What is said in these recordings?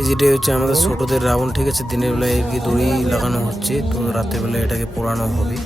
এই যেটা হচ্ছে আমাদের ছোটদের রাবণ, ঠিক আছে। দিনের বেলায় এর কি দড়ি লাগানো হচ্ছে, তো রাতের বেলায় এটাকে পোড়ানো হবে।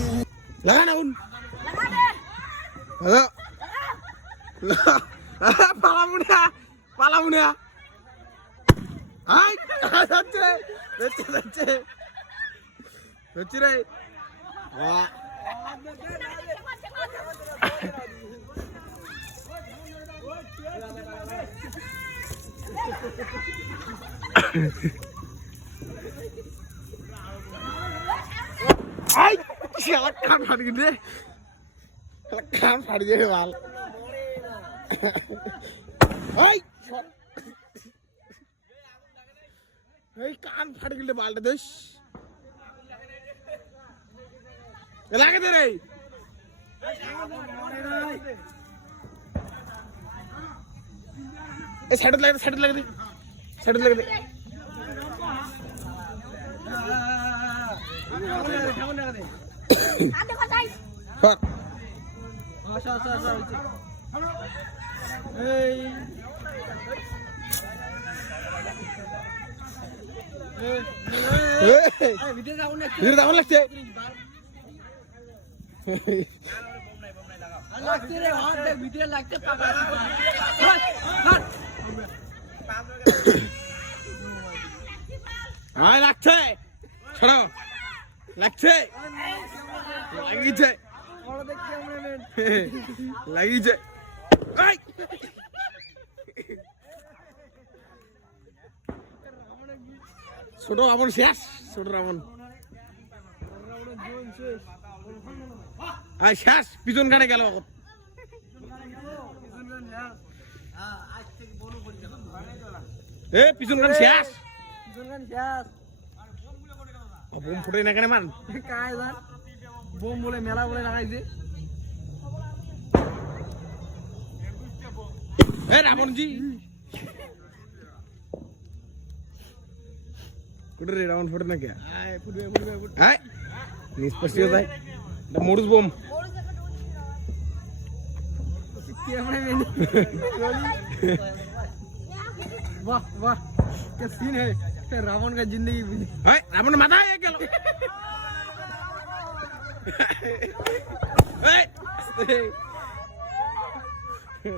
কান ফাট গেছে, কান ফাট গেছে বাল। কান ফাট গেলে বালটা দেশ লাগে দে রে। সাইডে লাগে, সাইডে লাগে, সাইডে লাগে। দাম লাগছে লাগছে, ছড়ো লাগছে, লাগিয়েছে লাগিয়েছে। ছোট রাবণ শেষ, ছোট রাবণ শেষ, পিছন কাটে গেল। পিছন কান শেষ, বোম ফুটে না কেন মান বোম বলে মেলা বলে লাগাইছে। রাবণজি कुठे रे रावण फोड़ ना क्या हाय निष्पष्ट होता है मोडूस बम वाह वाह क्या सीन है, क्या रावण का जिंदगी। हाय रावण माता है क्या लो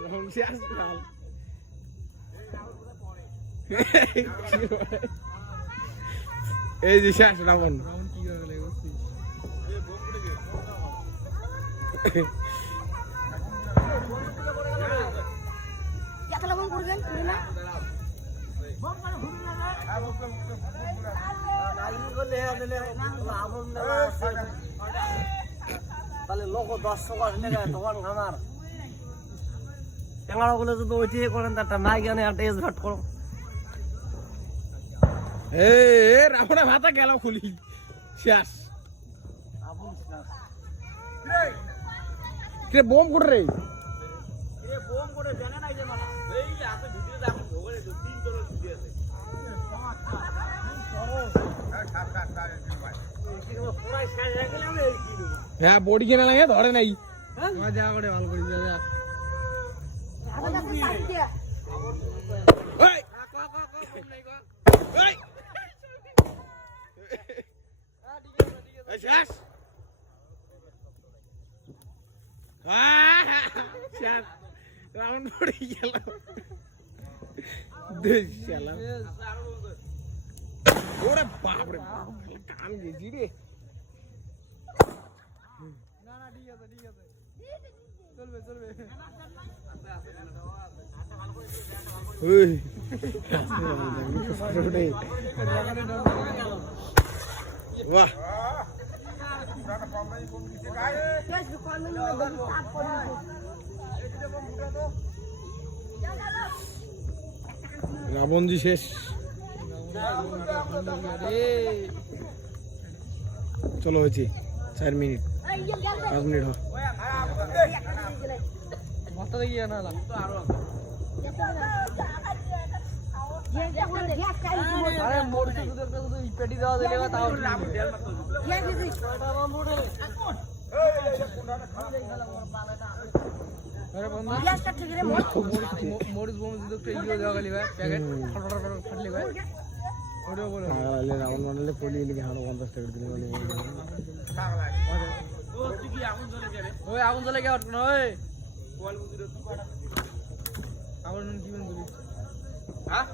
रावण से अस्पताल এই যে শেষ রাবণ। তাহলে লোক 10 টাকা টাকা তোমার আমার ট্যাংরা বলে যদি ওইটাই করেন তারটা নাই জানে একটা এস ঘাট করো। রাবণে ভাতা গেল খুলি শেষ। বোম করে রে বোম করে জানে নাই যে মালা এই যে হাতে ভিতরে এখন ভোগরে 3 তলার ভিতরে আছে। হ্যাঁ বডি কেনা লাগে ধরে নাই, যা করে ভালো করে যা যা। রাউন্ড পড়ে গেল ওরে বাপরে কান গেছি রে। না না ঠিক আছে ঠিক আছে চলবে চলবে। वाह रावण जी शेष। चलो হয়েছে 4 মিনিট 5 মিনিট हो মত দেখিয়ে না লাগতো আরো আরে মোড়তে দুধের কাছে তো পেটি দেওয়া দিলে তাও গ্যাসটা ঠিক রে মোর মরিচ বমরিচ দিতে একটু ইয়ে দেওয়া গেলি ভাই প্যাকেট ফটফট ফাটলি ভাই ওটাও বলে রাউন্ড বানালে পলি লিখে হাড়ো 50 টাকা দিলে বলে ও তুই কি আগুন জ্বলে গেলে ওই আগুন জ্বলে গিয়ে আটকো না ওই বল বুঝিরে তুই আবার নুন কি বন্ধ হ্যাঁ